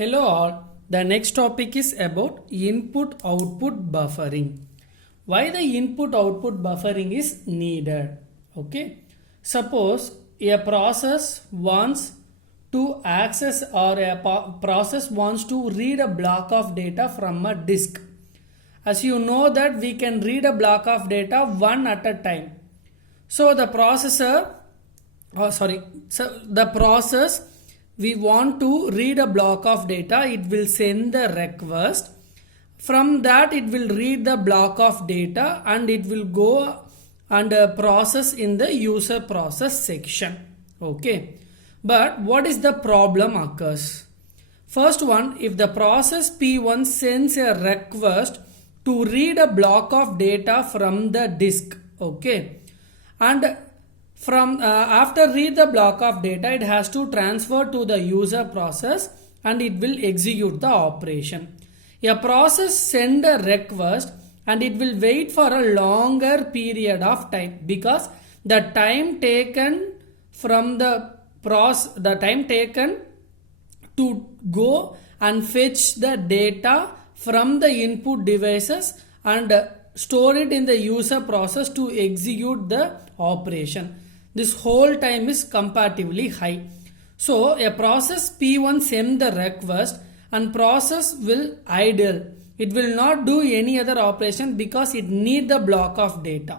Hello all, the next topic is about input-output buffering. Why the input-output buffering is needed? Okay, suppose a process wants to access or a process wants to read a block of data from a disk. As you know that we can read a block of data one at a time. So the processor, the process we want to read a block of data, it will send the request. From that it will read the block of data and it will go and process in the user process section. Okay, but what is the problem occurs? First one, if the process P1 sends a request to read a block of data from the disk, okay, and from after read the block of data, it has to transfer to the user process and it will execute the operation. A process send a request and it will wait for a longer period of time because the time taken from the time taken to go and fetch the data from the input devices and store it in the user process to execute the operation. This whole time is comparatively high. So a process P1 send the request and process will idle. It will not do any other operation because it need the block of data.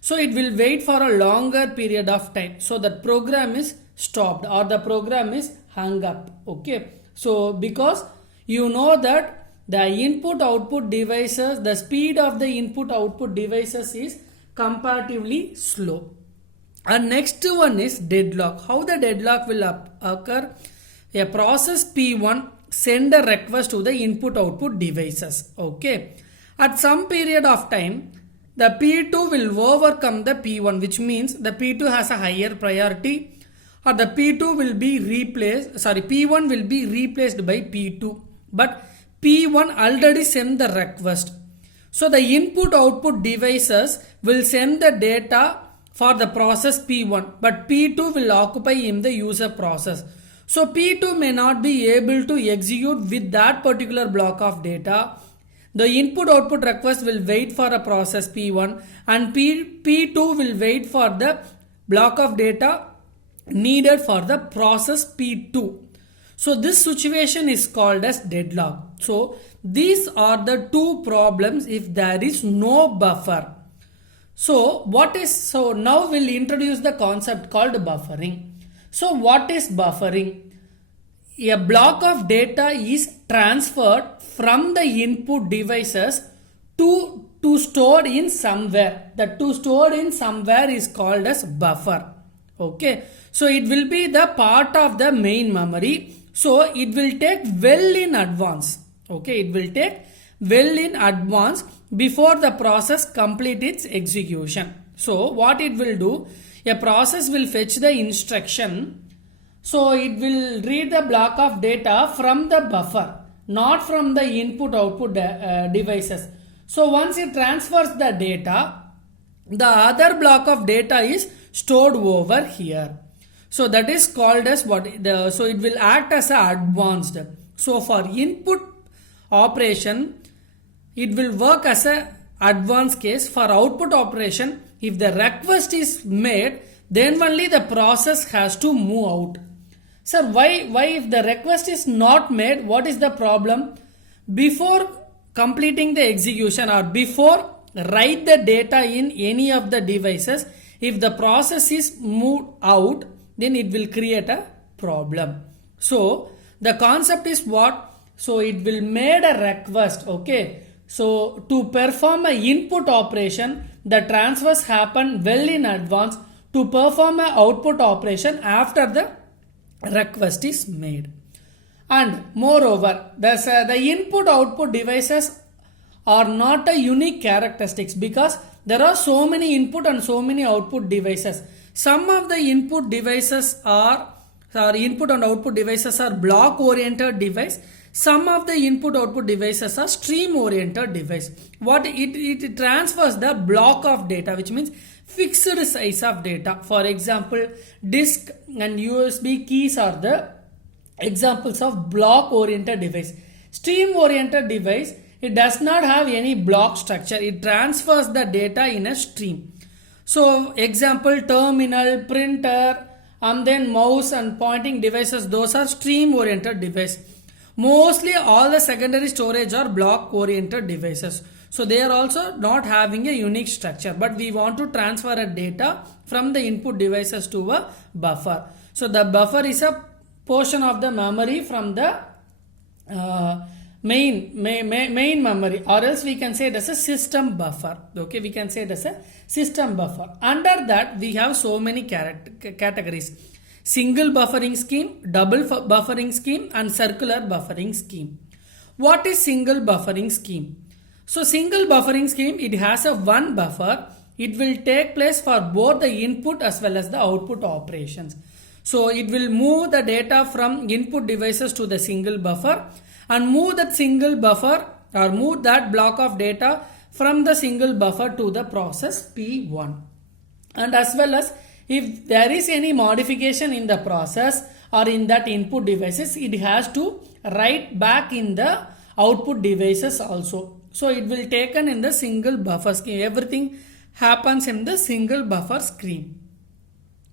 So it will wait for a longer period of time. So the program is stopped or the program is hung up. Okay. So because you know that the input output devices, the speed of the input output devices is comparatively slow. And next one is deadlock. How the deadlock will occur? A process P1 send a request to the input output devices. Okay. At some period of time, the P2 will overcome the P1, which means the P2 has a higher priority or the P2 will be P1 will be replaced by P2. But P1 already sent the request. So the input output devices will send the data for the process P1, but P2 will occupy in the user process. So P2 may not be able to execute with that particular block of data. The input output request will wait for a process P1 and P2 will wait for the block of data needed for the process P2. So this situation is called as deadlock. So these are the two problems if there is no buffer. So now we'll introduce the concept called buffering. So what is buffering? A block of data is transferred from the input devices to store in somewhere. The to stored in somewhere is called as buffer. Okay. So it will be the part of the main memory. So it will take well in advance. Okay. It will take well in advance before the process complete its execution. So what it will do, a process will fetch the instruction. So it will read the block of data from the buffer, not from the input output devices. So once it transfers the data, the other block of data is stored over here. So that is called as so it will act as a advanced. So for input operation, it will work as a advanced case. For output operation, if the request is made, then only the process has to move out. Sir, why if the request is not made, what is the problem? Before completing the execution or before write the data in any of the devices, if the process is moved out, then it will create a problem. So the concept is what? So it will made a request. Okay. So to perform an input operation, the transfers happen well in advance to perform an output operation after the request is made. And moreover, the input output devices are not a unique characteristics because there are so many input and so many output devices. Some of the input devices are input and output devices are block oriented device. Some of the input output devices are stream oriented device. What it transfers the block of data, which means fixed size of data. For example, disk and USB keys are the examples of block oriented device. Stream oriented device, it does not have any block structure. It transfers the data in a stream. So example, terminal, printer, and then mouse and pointing devices, those are stream oriented device. Mostly all the secondary storage are block oriented devices. So they are also not having a unique structure, but we want to transfer a data from the input devices to a buffer. So the buffer is a portion of the memory from the main memory, or else we can say it as a system buffer. Okay, we can say it as a system buffer. Under that we have so many categories: single buffering scheme, double buffering scheme, and circular buffering scheme. What is single buffering scheme? So single buffering scheme, it has a one buffer. It will take place for both the input as well as the output operations. So it will move the data from input devices to the single buffer and move that single buffer or move that block of data from the single buffer to the process P1. And as well as if there is any modification in the process or in that input devices, it has to write back in the output devices also. So it will taken in the single buffer scheme. Everything happens in the single buffer scheme.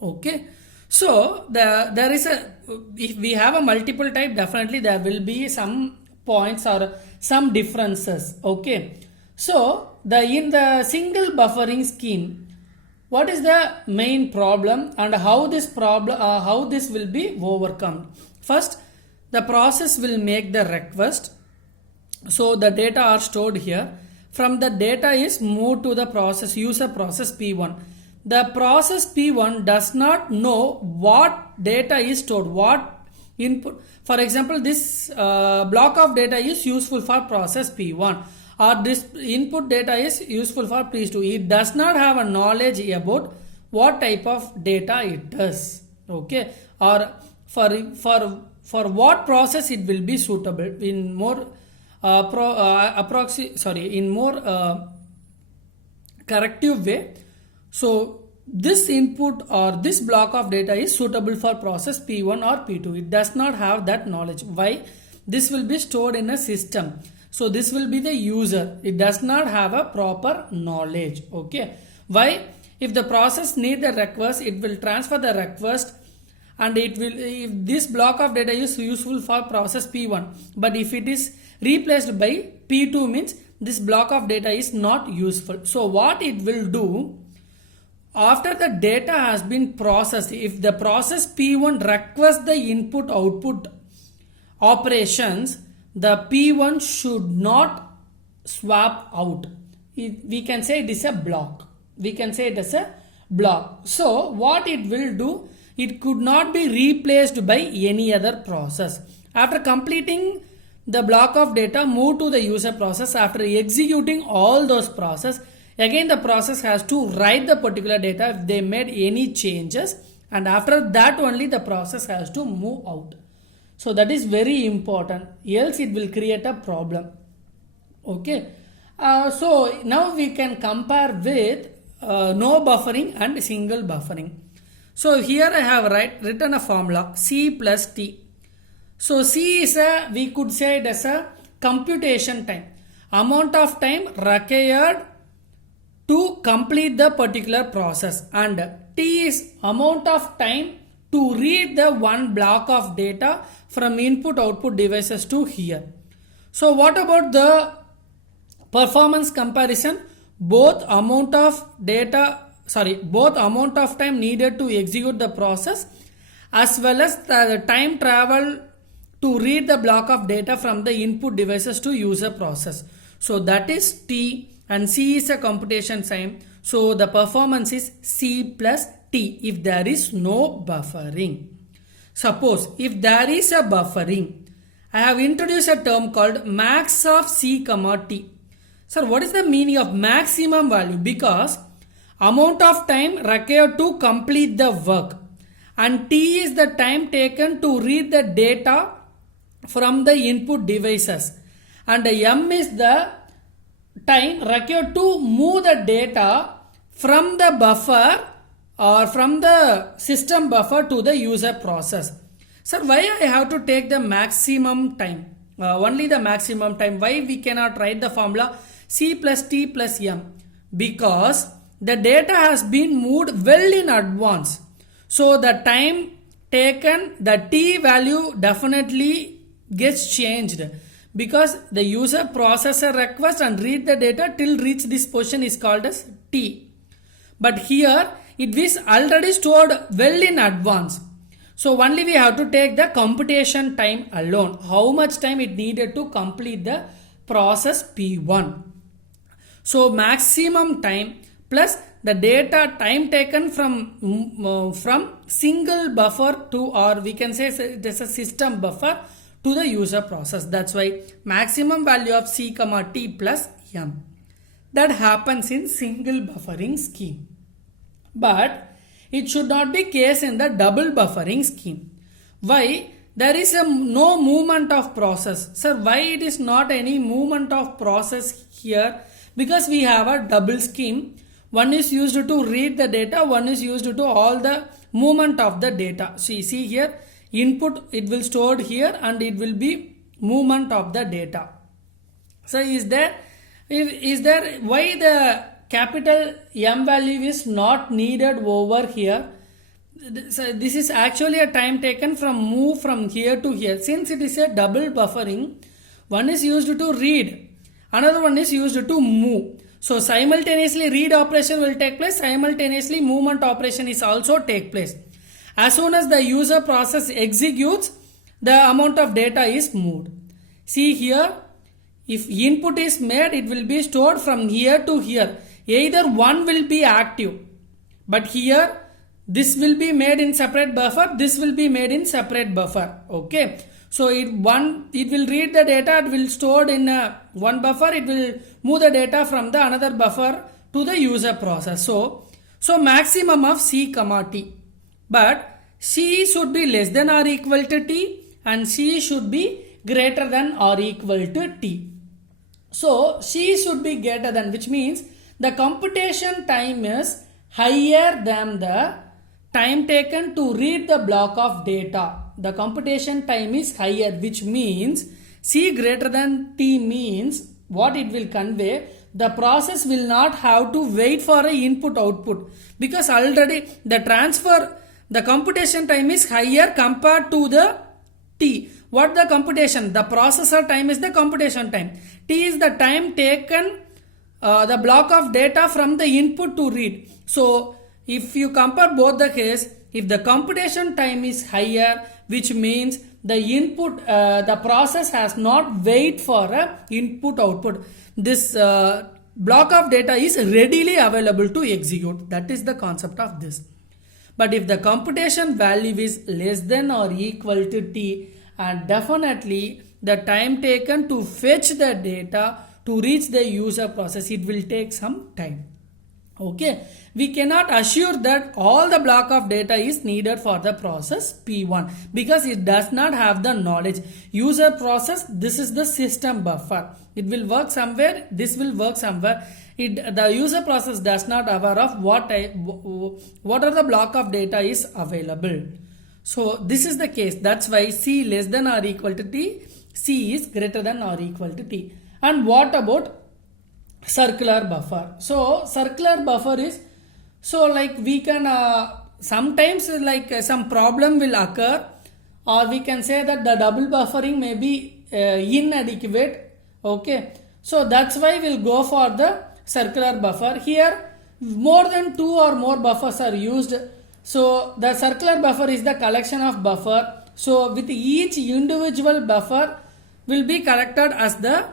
Okay. So there is a, if we have a multiple type, definitely there will be some points or some differences. Okay. So in the single buffering scheme, what is the main problem and how this will be overcome? First, the process will make the request. So the data are stored here. From the data is moved to the process, user process P1. The process P1 does not know what data is stored, what input. For example, this block of data is useful for process P1, or this input data is useful for P2. It does not have a knowledge about what type of data it does. Okay, or for what process it will be suitable in more in more corrective way. So this input or this block of data is suitable for process P1 or P2. It does not have that knowledge. Why? This will be stored in a system. So this will be the user. It does not have a proper knowledge. Okay. Why? If the process need the request, it will transfer the request, and it will, if this block of data is useful for process P1, but if it is replaced by P2, means this block of data is not useful. So what it will do, after the data has been processed, if the process P1 requests the input output operations, the P1 should not swap out. We can say it is a block. We can say it as a block. So what it will do, it could not be replaced by any other process. After completing the block of data, move to the user process. After executing all those processes, again the process has to write the particular data if they made any changes, and after that only the process has to move out. So that is very important, else it will create a problem. Okay. So now we can compare with no buffering and single buffering. So here I have written a formula C plus T. So C is we could say it as a computation time, amount of time required to complete the particular process, and T is amount of time to read the one block of data from input output devices to here. So what about the performance comparison? Both amount of time needed to execute the process as well as the time travel to read the block of data from the input devices to user process. So that is T, and C is a computation time. So the performance is C plus T if there is no buffering. Suppose if there is a buffering, I have introduced a term called max of C comma T. Sir, what is the meaning of maximum value? Because amount of time required to complete the work, and T is the time taken to read the data from the input devices, and M is the time required to move the data from the buffer or from the system buffer to the user process. Sir, why I have to take the maximum time? Only the maximum time. Why we cannot write the formula C plus T plus M? Because the data has been moved well in advance. So the time taken, the T value definitely gets changed. Because the user process a request and read the data till reach this position is called as T. But here it is already stored well in advance. So only we have to take the computation time alone. How much time it needed to complete the process P1. So maximum time plus the data time taken from single buffer to, or we can say it is a system buffer to the user process. That's why maximum value of C comma T plus M. That happens in single buffering scheme. But it should not be case in the double buffering scheme. Why? There is no movement of process. Sir, why it is not any movement of process here? Because we have a double scheme. One is used to read the data, one is used to all the movement of the data. So you see here, input it will stored here and it will be movement of the data. So is there why the capital M value is not needed over here? So this is actually a time taken from move from here to here. Since it is a double buffering, one is used to read, another one is used to move. So simultaneously read operation will take place, simultaneously movement operation is also take place. As soon as the user process executes, the amount of data is moved. See here, if input is made, it will be stored from here to here. Either one will be active, but here this will be made in separate buffer, this will be made in separate buffer. Okay, so it will read the data, it will stored in one buffer, it will move the data from the another buffer to the user process. So maximum of C comma T, but C should be less than or equal to T and C should be greater than or equal to T. So C should be greater than, which means the computation time is higher than the time taken to read the block of data. The computation time is higher, which means C greater than T means what it will convey, the process will not have to wait for a input output, because already the computation time is higher compared to the T. What the computation? The processor time is the computation time. T is the time taken the block of data from the input to read. So if you compare both the case, if the computation time is higher, which means the input, the process has not wait for a input output. This block of data is readily available to execute. That is the concept of this. But if the computation value is less than or equal to T, and definitely the time taken to fetch the data to reach the user process, it will take some time. Okay, we cannot assure that all the block of data is needed for the process P1 because it does not have the knowledge. User process, this is the system buffer. It will work somewhere, this will work somewhere. The user process does not aware of what are the block of data is available. So this is the case. That's why C less than or equal to T, C is greater than or equal to T. And what about circular buffer? So circular buffer is, so like we can sometimes like some problem will occur, or we can say that the double buffering may be inadequate. Okay, so that's why we'll go for the circular buffer. Here more than 2 or more buffers are used. So the circular buffer is the collection of buffer. So with each individual buffer will be collected as the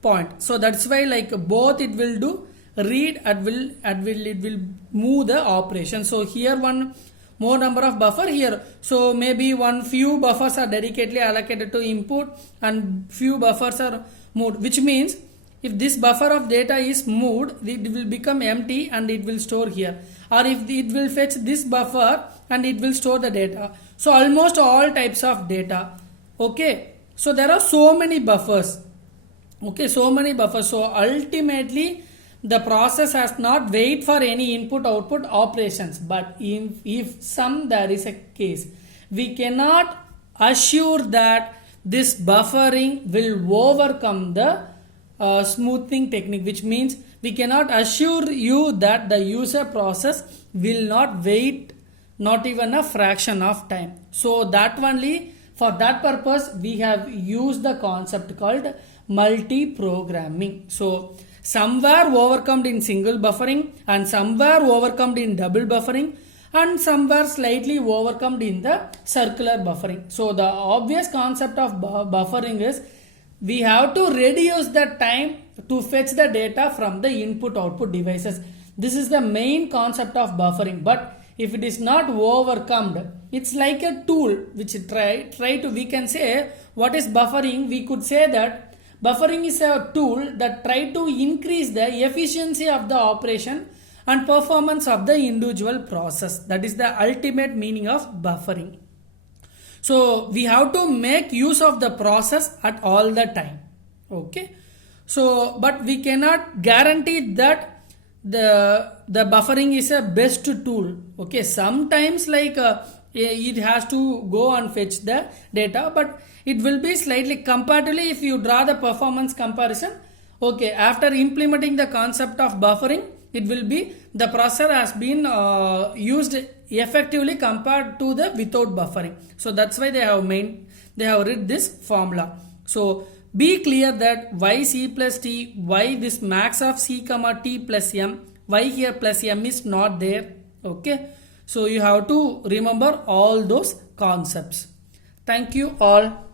point. So that's why like both it will do read and it will move the operation. So here one more number of buffer here. So maybe few buffers are dedicatedly allocated to input and few buffers are moved, which means if this buffer of data is moved, it will become empty and it will store here. Or if it will fetch this buffer and it will store the data. So almost all types of data. Okay. So there are so many buffers. Okay, so many buffers. So ultimately the process has not wait for any input output operations. But if there is a case, we cannot assure that this buffering will overcome the smoothing technique, which means we cannot assure you that the user process will not wait not even a fraction of time. So that only for that purpose we have used the concept called multi-programming. So somewhere overcome in single buffering and somewhere overcome in double buffering and somewhere slightly overcome in the circular buffering. So the obvious concept of buffering is we have to reduce the time to fetch the data from the input output devices. This is the main concept of buffering. But if it is not overcome, it's like a tool which try to, we can say what is buffering. We could say that buffering is a tool that try to increase the efficiency of the operation and performance of the individual process. That is the ultimate meaning of buffering. So we have to make use of the process at all the time. Okay. So but we cannot guarantee that the buffering is a best tool. Okay, sometimes like it has to go and fetch the data, but it will be slightly comparatively if you draw the performance comparison. Okay, after implementing the concept of buffering, it will be the processor has been used effectively compared to the without buffering. So that's why they have written this formula. So be clear that y c plus t, why this max of c comma t plus m, why here plus m is not there. Okay, so you have to remember all those concepts. Thank you all.